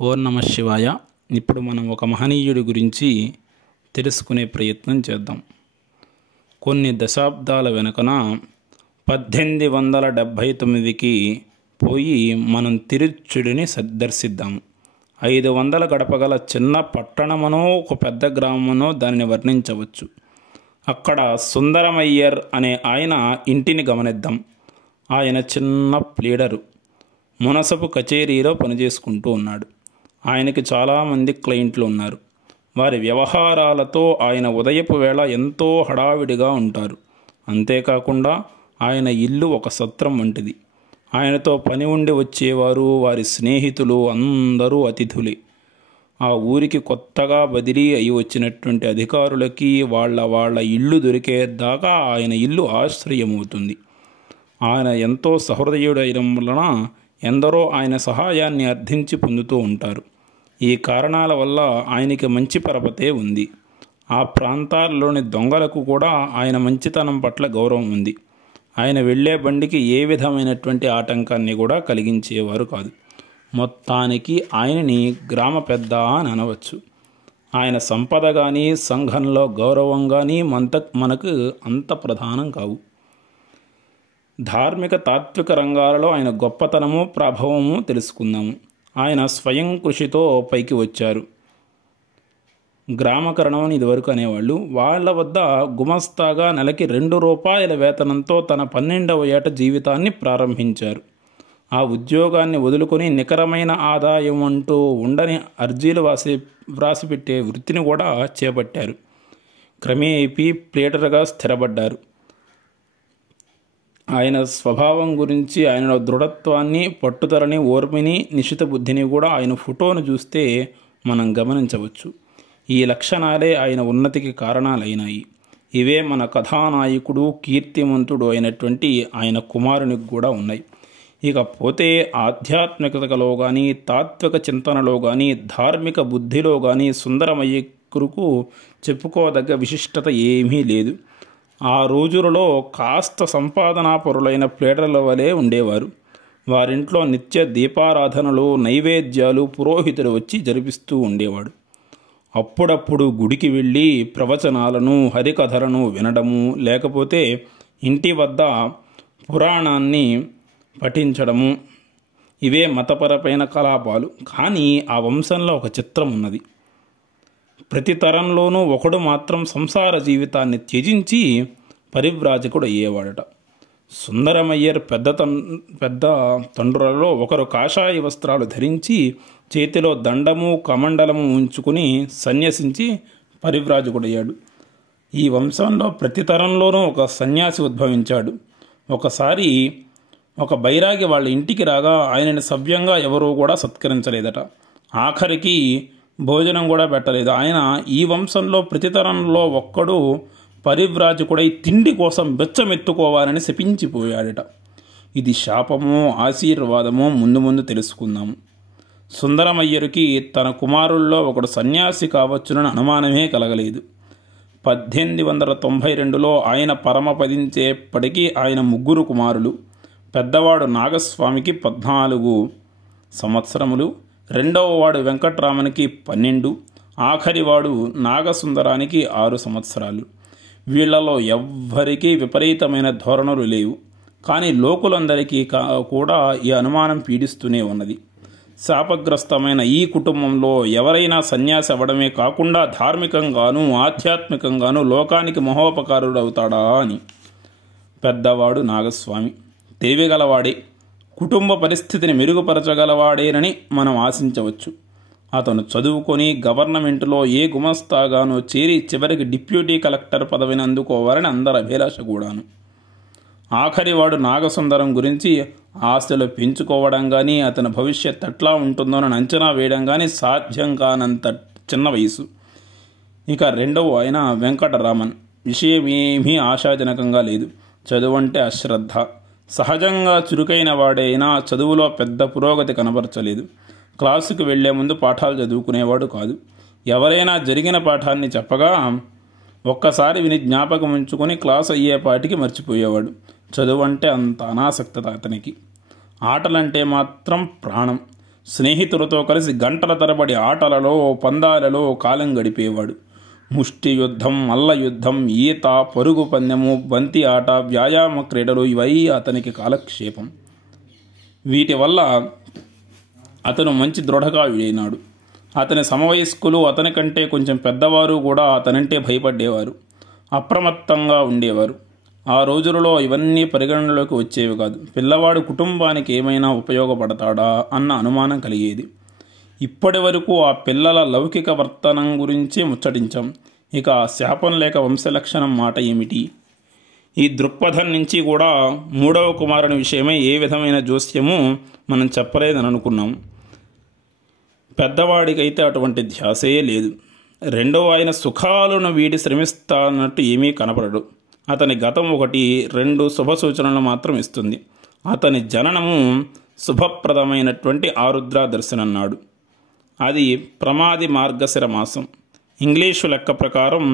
ఓం నమ శివాయ. ఇప్పుడు మనం ఒక మహనీయుడి గురించి తెలుసుకునే ప్రయత్నం చేద్దాం. కొన్ని దశాబ్దాల వెనుకన 1879కి పోయి మనం తిరుచుడిని దర్శిద్దాం. 500 గడపగల చిన్న పట్టణమనో ఒక పెద్ద గ్రామమనో దానిని వర్ణించవచ్చు. అక్కడ సుందరమయ్యర్ అనే ఆయన ఇంటిని గమనిద్దాం. ఆయన చిన్న ప్లీడరు, మునసపు కచేరీలో పనిచేసుకుంటూ ఉన్నాడు. ఆయనకి చాలామంది క్లయింట్లు ఉన్నారు. వారి వ్యవహారాలతో ఆయన ఉదయపు వేళ ఎంతో హడావిడిగా ఉంటారు. అంతేకాకుండా ఆయన ఇల్లు ఒక సత్రం వంటిది. ఆయనతో పని ఉండి వచ్చేవారు, వారి స్నేహితులు అందరూ అతిథులే. ఆ ఊరికి కొత్తగా బదిలీ అయి వచ్చినటువంటి అధికారులకి వాళ్ళ ఇల్లు దొరికేదాకా ఆయన ఇల్లు ఆశ్రయమవుతుంది. ఆయన ఎంతో సహృదయుడైన వలన ఎందరో ఆయన సహాయాన్ని అర్థించి పొందుతూ ఉంటారు. ఈ కారణాల వల్ల ఆయనకి మంచి పరపతే ఉంది. ఆ ప్రాంతాల్లోని దొంగలకు కూడా ఆయన మంచితనం పట్ల గౌరవం ఉంది. ఆయన వెళ్ళే బండికి ఏ విధమైనటువంటి ఆటంకాన్ని కూడా కలిగించేవారు కాదు. మొత్తానికి ఆయనని గ్రామ పెద్ద అని అనవచ్చు. ఆయన సంపద కానీ సంఘంలో గౌరవం కానీ మనకు అంత ప్రధానం కావు. ధార్మిక తాత్విక రంగాలలో ఆయన గొప్పతనము ప్రభావము తెలుసుకుందాము. ఆయన స్వయం కృషితో పైకి వచ్చారు. గ్రామకరణం అని ఇదివరకు అనేవాళ్ళు. వాళ్ళ వద్ద గుమస్తాగా నెలకి రూపాయల వేతనంతో తన 12వ ఏట జీవితాన్ని ప్రారంభించారు. ఆ ఉద్యోగాన్ని వదులుకొని నికరమైన ఆదాయం అంటూ ఉండని అర్జీలు వ్రాసిపెట్టే వృత్తిని కూడా చేపట్టారు. క్రమేపీ ప్లేటర్గా స్థిరపడ్డారు. ఆయన స్వభావం గురించి, ఆయన దృఢత్వాన్ని, పట్టుదలని, ఓర్మిని, నిశిత బుద్ధిని కూడా ఆయన ఫోటోను చూస్తే మనం గమనించవచ్చు. ఈ లక్షణాలే ఆయన ఉన్నతికి కారణాలైనాయి. ఇవే మన కథానాయకుడు, కీర్తిమంతుడు అయినటువంటి ఆయన కుమారునికి కూడా ఉన్నాయి. ఇకపోతే ఆధ్యాత్మికతలో కానీ, తాత్విక చింతనలో కానీ, ధార్మిక బుద్ధిలో కానీ సుందరమయ్యకు చెప్పుకోదగ్గ విశిష్టత ఏమీ లేదు. ఆ రోజులలో కాస్త సంపాదనాపరులైన ప్లేడర్ల వలె ఉండేవారు. వారింట్లో నిత్య దీపారాధనలు, నైవేద్యాలు పురోహితుడు వచ్చి జరిపిస్తూ ఉండేవాడు. అప్పుడప్పుడు గుడికి వెళ్ళి ప్రవచనాలను, హరికథలను వినడము, లేకపోతే ఇంటి వద్ద పురాణాన్ని పఠించడము, ఇవే మతపరమైన కలాపాలు. కానీ ఆ వంశంలో ఒక చిత్రం ఉన్నది. ప్రతి తరంలోనూ ఒకడు మాత్రం సంసార జీవితాన్ని త్యజించి పరివ్రాజకుడు అయ్యేవాడట. సుందరమయ్యర్ పెద్ద తండ్రులలో ఒకరు కాషాయ వస్త్రాలు ధరించి చేతిలో దండము కమండలము ఉంచుకుని సన్యసించి పరివ్రాజకుడయ్యాడు. ఈ వంశంలో ప్రతి తరంలోనూ ఒక సన్యాసి ఉద్భవించాడు. ఒకసారి ఒక బైరాగి వాళ్ళ ఇంటికి రాగా ఆయనని సవ్యంగా ఎవరూ కూడా సత్కరించలేదట. ఆఖరికి భోజనం కూడా పెట్టలేదు. ఆయన ఈ వంశంలో ప్రతి తరంలో ఒక్కడు పరివ్రాజకుడై తిండి కోసం బెచ్చమెత్తుకోవాలని శపించిపోయాడట. ఇది శాపమో ఆశీర్వాదమో ముందు తెలుసుకుందాము. సుందరమయ్యరికి తన కుమారుల్లో ఒకడు సన్యాసి కావచ్చునని అనుమానమే కలగలేదు. 1892లో ఆయన పరమపదించేప్పటికీ ఆయన 3 కుమారులు. పెద్దవాడు నాగస్వామికి 14 సంవత్సరములు, రెండవవాడు వెంకట్రామనికి 12, ఆఖరివాడు నాగసుందరానికి 6 సంవత్సరాలు. వీళ్లలో ఎవ్వరికీ విపరీతమైన ధోరణులు లేవు. కానీ లోకులందరికీ కూడా ఈ అనుమానం పీడిస్తూనే ఉన్నది. శాపగ్రస్తమైన ఈ కుటుంబంలో ఎవరైనా సన్యాసి అవ్వడమే కాకుండా ధార్మికంగానూ ఆధ్యాత్మికంగానూ లోకానికి మహోపకారుడు అవుతాడా అని. పెద్దవాడు నాగస్వామి తెలివిగలవాడే, కుటుంబ పరిస్థితిని మెరుగుపరచగలవాడేనని మనం ఆశించవచ్చు. అతను చదువుకొని గవర్నమెంట్లో ఏ గుమస్తాగానో చేరి చివరికి డిప్యూటీ కలెక్టర్ పదవిని అందుకోవాలని అందరి అభిలాష కూడాను. ఆఖరివాడు నాగసుందరం గురించి ఆశలు పెంచుకోవడం కానీ, అతని భవిష్యత్ ఎట్లా ఉంటుందోనని అంచనా వేయడం కానీ సాధ్యం కానంత చిన్న వయసు. ఇక రెండవ ఆయన వెంకటరామన్. విషయం ఏమీ ఆశాజనకంగా లేదు. చదువంటే అశ్రద్ధ. సహజంగా చురుకైన వాడైనా చదువులో పెద్ద పురోగతి కనబరచలేదు. క్లాసుకు వెళ్లే ముందు పాఠాలు చదువుకునేవాడు కాదు. ఎవరైనా జరిగిన పాఠాన్ని చెప్పగా ఒక్కసారి విని జ్ఞాపకం ఉంచుకొని క్లాస్ అయ్యేపాటికి మర్చిపోయేవాడు. చదువు అంటే అంత అనాసక్తత అతనికి. ఆటలంటే మాత్రం ప్రాణం. స్నేహితులతో కలిసి గంటల తరబడి ఆటలలో, పందాలలో కాలం గడిపేవాడు. ముష్టి యుద్ధం, మల్ల యుద్ధం, ఈత, పరుగు పందెము, బంతి ఆట, వ్యాయామ క్రీడలు ఇవై అతనికి కాలక్షేపం. వీటి వల్ల అతను మంచి దృఢకాయుడైనాడు. అతని సమవయస్కులు, అతని కంటే కొంచెం పెద్దవారు కూడా అతనంటే భయపడేవారు, అప్రమత్తంగా ఉండేవారు. ఆ రోజులలో ఇవన్నీ పరిగణనలోకి వచ్చేవి కాదు. పిల్లవాడు కుటుంబానికి ఏమైనా ఉపయోగపడతాడా అన్న అనుమానం కలిగేది. ఇప్పటి వరకు ఆ పిల్లల లౌకిక వర్తనం గురించి ముచ్చటించాం. ఇక శాపం లేక వంశలక్షణం మాట ఏమిటి? ఈ దృక్పథం నుంచి కూడా మూడవ కుమారుని విషయమై ఏ విధమైన జోస్యము మనం చెప్పలేదని అనుకున్నాం. పెద్దవాడికైతే అటువంటి ధ్యాసే లేదు. రెండవ ఆయన సుఖాలను వీడి శ్రమిస్తానట్టు ఏమీ కనపడడు. అతని గతం 1, 2 శుభ సూచనలు మాత్రం ఇస్తుంది. అతని జననము శుభప్రదమైనటువంటి ఆరుద్ర దర్శనన్నాడు. అది ప్రమాది మార్గశిర మాసం. ఇంగ్లీషు లెక్క ప్రకారం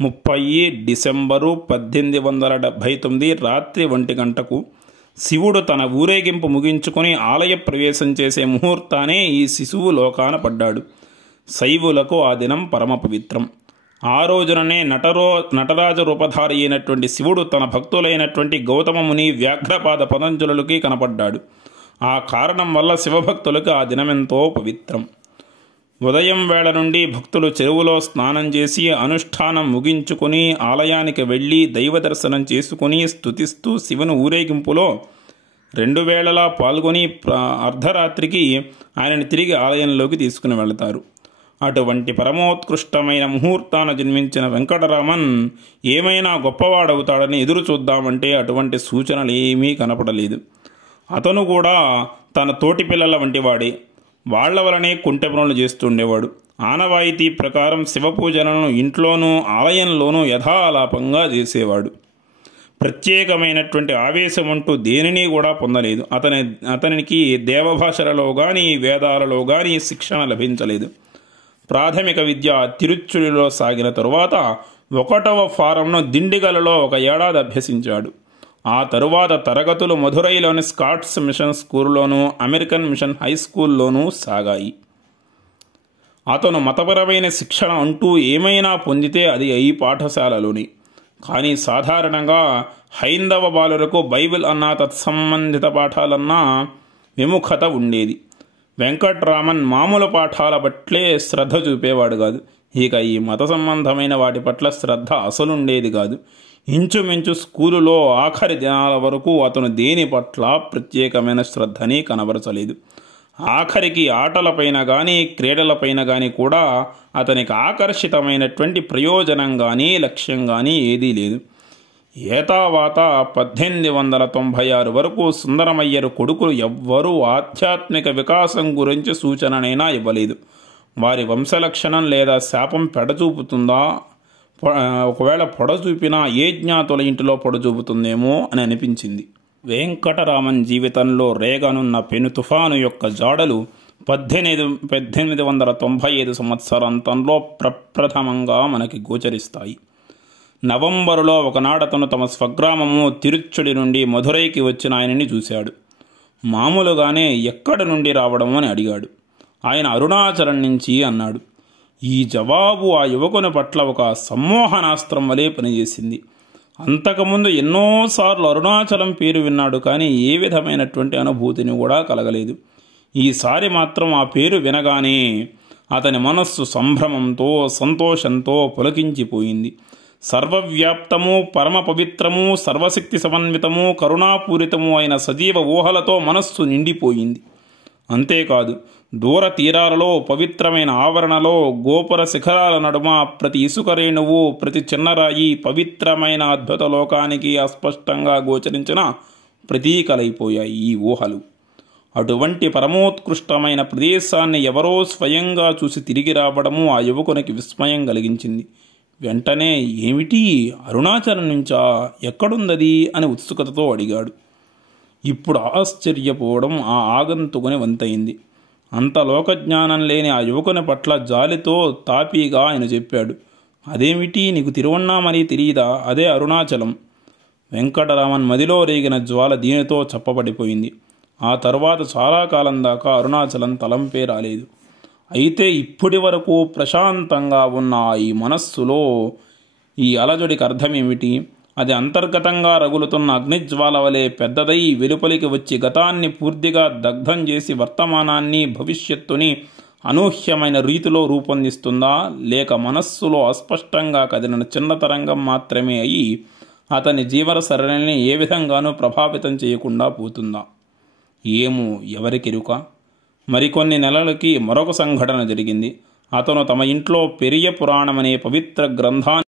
30 డిసెంబరు 1879 రాత్రి 1 గంటకు శివుడు తన ఊరేగింపు ముగించుకొని ఆలయ ప్రవేశం చేసే ముహూర్తానే ఈ శిశువు లోకాన పడ్డాడు. శైవులకు ఆ దినం పరమ పవిత్రం. ఆ రోజుననే నటరాజ రూపధారి అయినటువంటి శివుడు తన భక్తులైనటువంటి గౌతమ ముని, వ్యాఘ్రపాద పతంజలులకి కనపడ్డాడు. ఆ కారణం వల్ల శివభక్తులకు ఆ దినమెంతో పవిత్రం. ఉదయం వేళ నుండి భక్తులు చెరువులో స్నానం చేసి అనుష్ఠానం ముగించుకొని ఆలయానికి వెళ్ళి దైవ దర్శనం చేసుకుని స్తుతిస్తూ శివుని ఊరేగింపులో 2 వేళలా పాల్గొని అర్ధరాత్రికి ఆయనని తిరిగి ఆలయంలోకి తీసుకుని వెళతారు. అటువంటి పరమోత్కృష్టమైన ముహూర్తాన జన్మించిన వెంకటరామన్ ఏమైనా గొప్పవాడవుతాడని ఎదురు చూద్దామంటే అటువంటి సూచనలు ఏమీ కనపడలేదు. అతను కూడా తన తోటి పిల్లల వంటి వాడే. వాళ్ల వలనే కుంటె పనులు చేస్తుండేవాడు. ఆనవాయితీ ప్రకారం శివపూజలను ఇంట్లోనూ ఆలయంలోనూ యథాలాపంగా చేసేవాడు. ప్రత్యేకమైనటువంటి ఆవేశం అంటూ దేనిని కూడా పొందలేదు. అతనికి దేవభాషలలో కానీ వేదాలలో కానీ శిక్షణ లభించలేదు. ప్రాథమిక విద్య తిరుచుడిలో సాగిన తరువాత 1వ ఫారంను దిండిగలలో 1 ఏడాది అభ్యసించాడు. ఆ తరువాత తరగతులు మధురైలోని స్కాట్స్ మిషన్ స్కూల్లోనూ అమెరికన్ మిషన్ హై స్కూల్లోనూ సాగాయి. అతను మతపరమైన శిక్షణ అంటూ ఏమైనా పొందితే అది ఈ పాఠశాలలోని. కానీ సాధారణంగా హైందవ బాలురకు బైబిల్ అన్నా తత్సంబంధిత పాఠాలన్నా విముఖత ఉండేది. వెంకట్రామన్ మామూలు పాఠాల పట్లే శ్రద్ధ చూపేవాడు కాదు. ఇక ఈ మత సంబంధమైన వాటి పట్ల శ్రద్ధ అసలుండేది కాదు. ఇంచుమించు స్కూలులో ఆఖరి దినాల వరకు అతను దేని పట్ల ప్రత్యేకమైన శ్రద్ధని కనబరచలేదు. ఆఖరికి ఆటలపైన కానీ క్రీడలపైన కానీ కూడా అతనికి ఆకర్షితమైనటువంటి ప్రయోజనం కానీ లక్ష్యం కానీ ఏదీ లేదు. ఏతావాత 1896 వరకు సుందరమయ్యరు కొడుకులు ఎవ్వరూ ఆధ్యాత్మిక వికాసం గురించి సూచననైనా ఇవ్వలేదు. వారి వంశలక్షణం లేదా శాపం పెడచూపుతుందా? ఒకవేళ పొడచూపినా ఏ జ్ఞాతుల ఇంటిలో పొడచూపుతుందేమో అని అనిపించింది. వెంకటరామన్ జీవితంలో రేగనున్న పెను తుఫాను యొక్క జాడలు 1895 సంవత్సరాంతంలో ప్రప్రథమంగా మనకి గోచరిస్తాయి. నవంబరులో ఒకనాడతను తమ స్వగ్రామము తిరుచుడి నుండి మధురైకి వచ్చిన ఆయనని చూశాడు. మామూలుగానే ఎక్కడి నుండి రావడం అని అడిగాడు. ఆయన అరుణాచలం నుంచి అన్నాడు. ఈ జవాబు ఆ యువకుని పట్ల ఒక సమ్మోహనాస్త్రం వలె పనిచేసింది. అంతకుముందు ఎన్నోసార్లు అరుణాచలం పేరు విన్నాడు, కానీ ఏ విధమైనటువంటి అనుభూతిని కూడా కలగలేదు. ఈసారి మాత్రం ఆ పేరు వినగానే అతని మనస్సు సంభ్రమంతో సంతోషంతో పులకించిపోయింది. సర్వవ్యాప్తము, పరమ పవిత్రము, సర్వశక్తి సమన్వితము, కరుణాపూరితము అయిన సజీవ ఊహలతో మనస్సు నిండిపోయింది. అంతేకాదు, దూర తీరాలలో పవిత్రమైన ఆవరణలో గోపుర శిఖరాల నడుమ ప్రతి ఇసుక రేణువు, ప్రతి చిన్నరాయి పవిత్రమైన అద్భుత లోకానికి అస్పష్టంగా గోచరించిన ప్రతీకలైపోయాయి ఈ ఊహలు. అటువంటి పరమోత్కృష్టమైన ప్రదేశాన్ని ఎవరో స్వయంగా చూసి తిరిగి రావడము ఆ యువకునికి విస్మయం కలిగించింది. వెంటనే ఏమిటి, అరుణాచలం నుంచా? ఎక్కడుందది అని ఉత్సుకతతో అడిగాడు. ఇప్పుడు ఆశ్చర్యపోవడం ఆ ఆగంతుకుని వంతైంది. అంత లోకజ్ఞానం లేని ఆ యువకుని పట్ల జాలితో తాపీగా ఆయన చెప్పాడు. అదేమిటి, నీకు తిరువన్నామని తెలియదా? అదే అరుణాచలం. వెంకటరామన్ మదిలో రేగిన జ్వాల దీనితో చప్పబడిపోయింది. ఆ తర్వాత చాలా కాలం దాకా అరుణాచలం తలంపే రాలేదు. అయితే ఇప్పటి వరకు ప్రశాంతంగా ఉన్న ఈ మనస్సులో ఈ అలజడికి అర్థమేమిటి? అది అంతర్గతంగా రగులుతున్న అగ్నిజ్వాల వలె పెద్దదై వెలుపలికి వచ్చి గతాన్ని పూర్తిగా దగ్ధం చేసి వర్తమానాన్ని భవిష్యత్తుని అనూహ్యమైన రీతిలో రూపొందిస్తుందా, లేక మనస్సులో అస్పష్టంగా కదిలిన చిన్న తరంగం మాత్రమే అయి అతని జీవన సరళిని ఏ విధంగానూ ప్రభావితం చేయకుండా పోతుందా? ఏమో, ఎవరికెరుక. మరికొన్ని నెలలకి మరొక సంఘటన జరిగింది. అతను తమ ఇంట్లో పెరియ పురాణం అనే పవిత్ర గ్రంథాన్ని